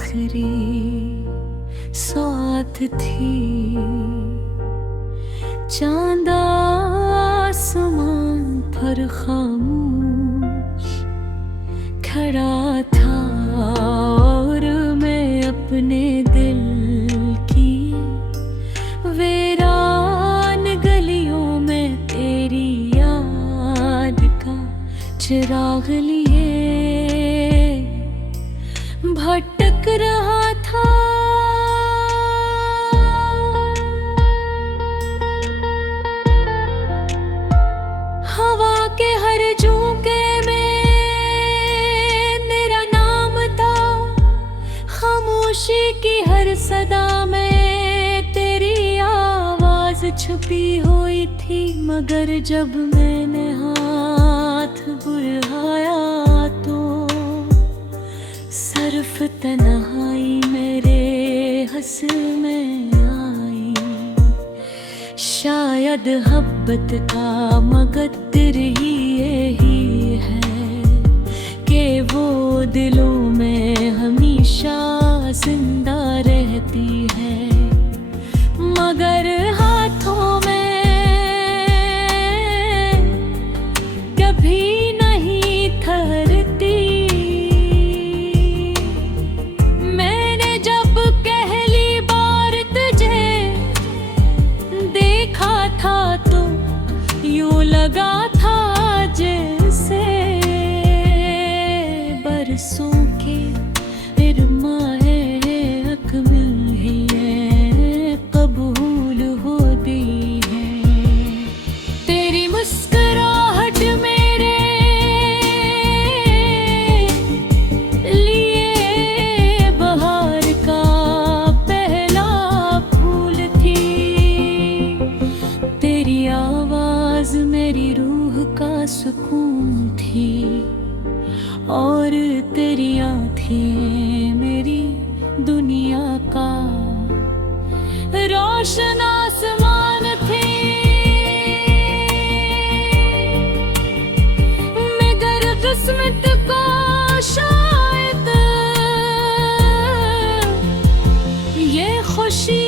आखिरी साथ थी। चांद आसमान पर खामोश खड़ा था और मैं अपने दिल की वीरान गलियों में तेरी याद का चिराग लिए भटक रहा था। हवा के हर झोंके में तेरा नाम था, खामोशी की हर सदा में तेरी आवाज छुपी हुई थी। मगर जब मैंने हाथ बढ़ाया तो सिर्फ तन्हाई मेरे हंस में आई। शायद मोहब्बत का मकद्दर ही यही है कि वो दिलों में हमेशा जिंदा रहती है। मगर हाथों में कभी नहीं ठहरती। मैंने जब पहली बार तुझे देखा था तो यूं लगा था जैसे बरसों के इरमाए अकमल ही कबूल हो दी है। तेरी मुस्कुराहट मेरे लिए बहार का पहला फूल थी। तेरी आवाज मेरी रूह का सुकून थी और तेरी आँखें मेरी दुनिया का रोशन आसमान थे। मगर किस्मत को शायद ये खुशी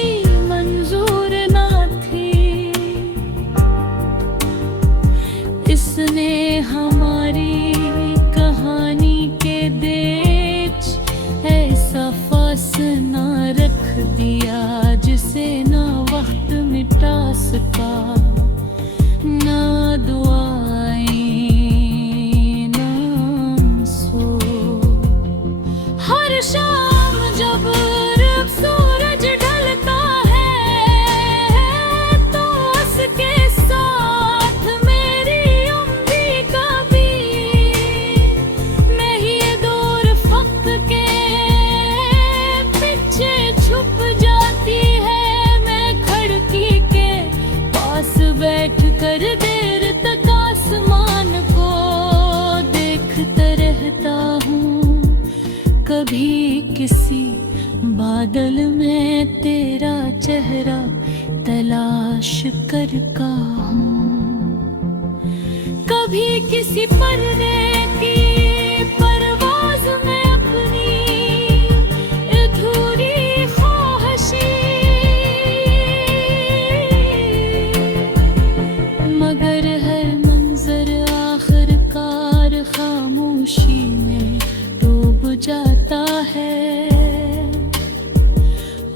मंजूर ना थी। इसने हमारी कहानी के बीच ऐसा फासला रख दिया जिसे ना वक्त मिटा सका, ना दुआएं ना आंसू। हर शाम जब सूरज ढलता है तो उसके साथ मेरी उम्मीद का भी मैं ये दूर फक्त के पीछे छुप जाती है। मैं खिड़की के पास बैठ कर देर तक आसमान को देखता रहता हूँ। कभी किसी बादल में तेरा चेहरा तलाश करता हूँ, कभी किसी पर्दे की परवाज में अपनी अधूरी ख्वाहिशी। मगर हर मंजर आखिरकार खामोशी में डूब जाता है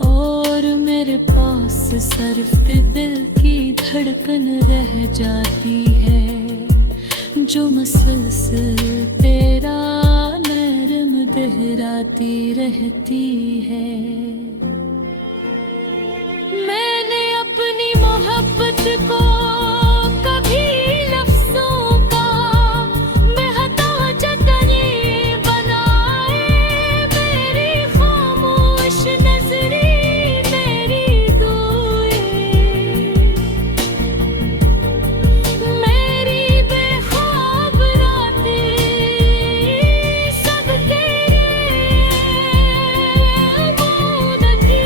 और मेरे पास सिर्फ दिल की धड़कन रह जाती है जो मुसलसल तेरा नरम दोहराती रहती है। मैंने अपनी मोहब्बत को कभी लफ्जों का बेहताज तरीन बनाए। मेरी खामोश नजरी मेरी दुआएं, मेरी बेख्वाब रातें सब तेरे बूंद की।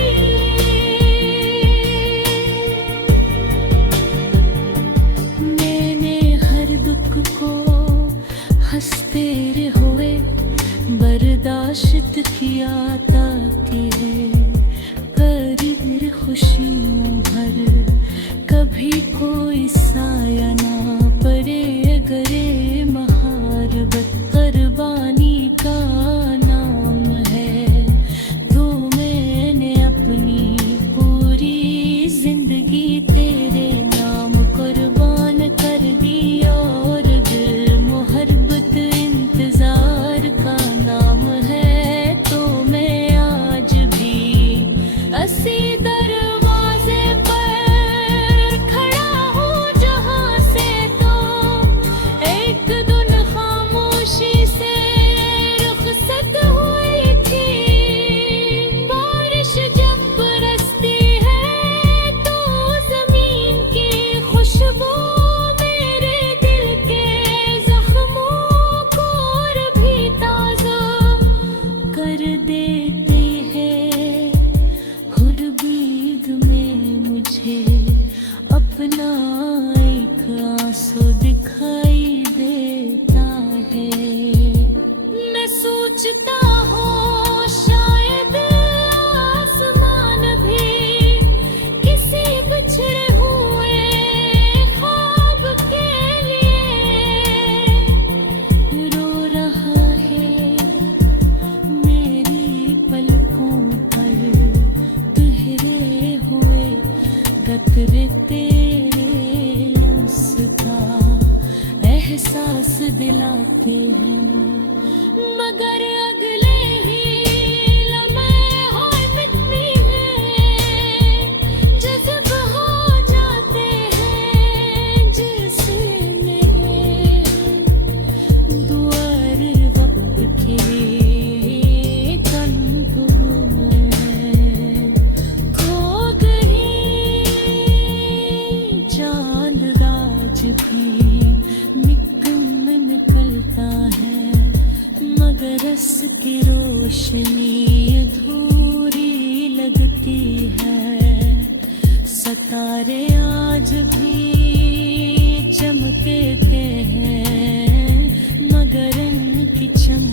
की है। सितारे आज भी चमके थे हैं, मगर इनकी चमक